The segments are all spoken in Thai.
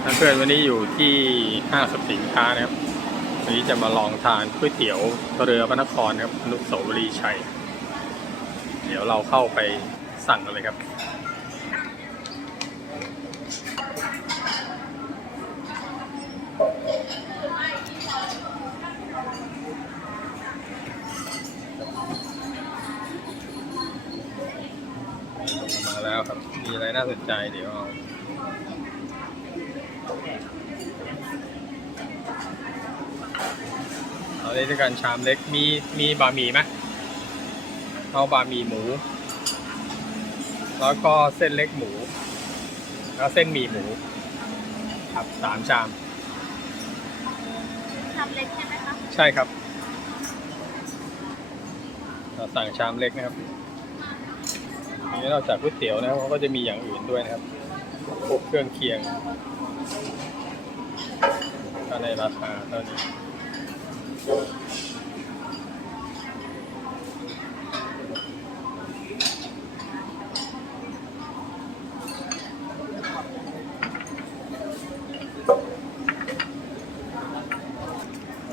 เพื่อนวันนี้อยู่ที่ห้างสรรพสินค้านะครับ วันนี้จะมาลองทานก๋วยเตี๋ยวเรือพระนครนะครับอนุสาวรีย์ชัย เดี๋ยวเราเข้าไปสั่งกันเลยครับมาแล้วครับ มีอะไรน่าสนใจเดี๋ยวเอา เอาเลยด้วยกันชามเล็กมีมีบะหมี่ไหมเอาบะหมี่หมู แล้วก็เส้นเล็กหมู แล้วเส้นหมี่หมู ครับสามชามทำเล็กใช่ไหมคะใช่ครับ เราสั่งชามเล็กนะครับอันนี้นอกจากก๋วยเตี๋ยวนะครับเขาก็จะมีอย่างอื่นด้วยนะครับพวกเครื่องเคียง ก็ในราคาเท่านี้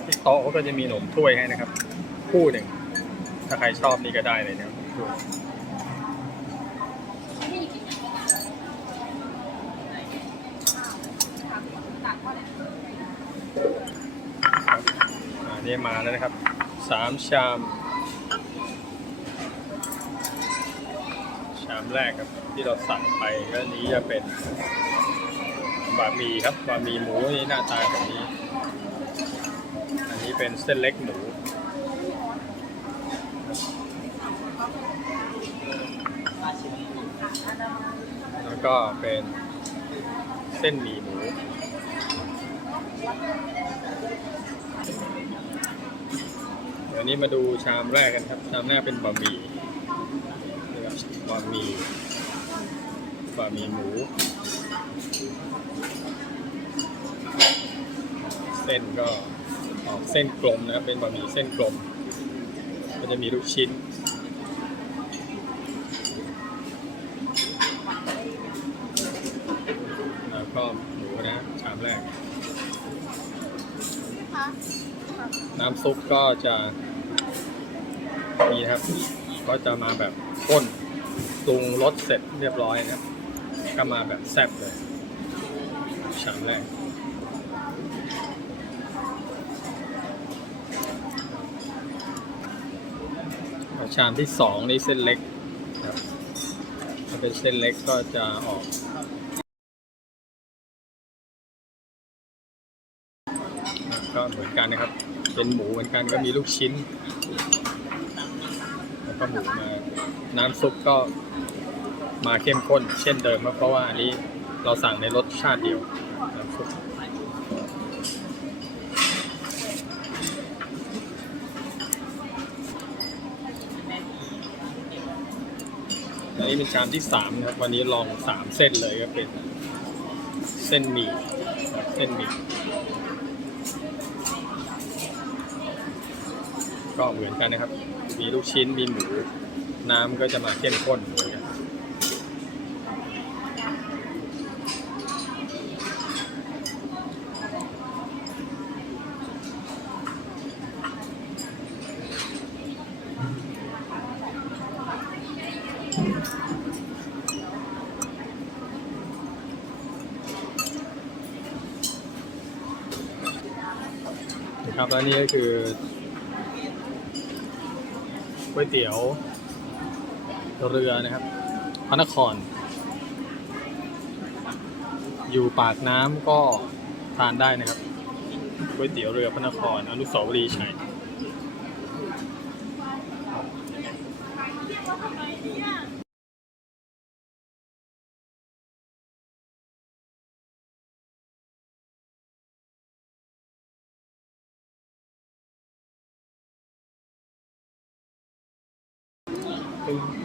ที่โต๊ะเขาก็จะมีหนมถ้วยให้นะครับ คู่หนึ่ง ถ้าใครชอบนี่ก็ได้เลยนะครับถ้วยอั นี้มาแล้วนะครับสามชาม ชามแรกครับที่เราสั่งไปก็นนี้จะเป็นบะหมี่ครับบะหมี่หมูนี่หน้าตาแบบนี้ อันนี้เป็นเส้นเล็กหมูแล้วก็เป็นเส้นหมี่หมู เดี๋ยวนี้มาดูชามแรกกันครับ ชามแรกเป็นบะหมี่นะครับบะหมี่บะหมี่หมู เส้นก็ออกเส้นกลมนะครับ เป็นบะหมี่เส้นกลม ก็จะมีลูกชิ้นแล้วก็หมูนะชามแรกคะน้ำซุปก็จะ มีนะครับ ก็จะมาแบบข้นปรุงรสเสร็จเรียบร้อยนะครับ ก็มาแบบแซ่บเลยชามแรกชามที่สองนี่เส้นเล็กครับถ้าเป็นเส้นเล็กก็จะออกก็เหมือนกันนะครับ เป็นหมูเหมือนกันก็มีลูกชิ้น ก็หมูมา น้ำซุปก็มาเข้มข้นเช่นเดิมครับเพราะว่าอันนี้เราสั่งในรสชาติเดียวน้ำซุปอันนี้เป็นชามที่สามนะครับ วันนี้ลองสามเส้นเลยก็เป็นเส้นหมี่เส้นหมี่ก็เหมือนกันนะครับ มีลูกชิ้นมีหมู น้ำก็จะมาเข้มข้นเหมือนกันนะครับแล้วนี่ก็คือ ก๋วยเตี๋ยว เรือนะครับพระนคร อยู่ปากน้ำก็ทานได้นะครับก๋วยเตี๋ยวเรือพระนครอนุสาวรีย์ชัย นี่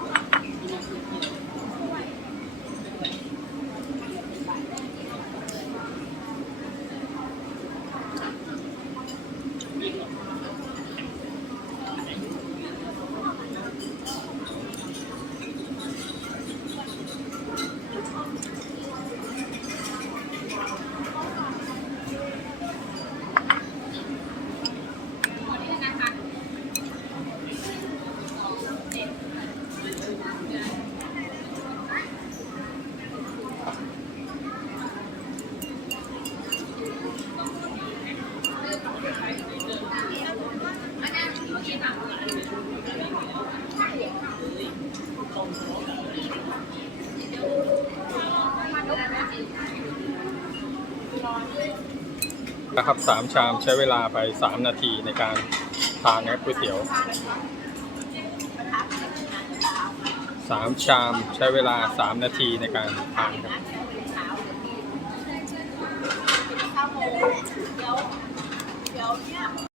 นะครับสามชามใช้เวลาไปสามนาทีในการทานนะก๋วยเตี๋ยวสามชามใช้เวลาสามนาทีในการทานครับ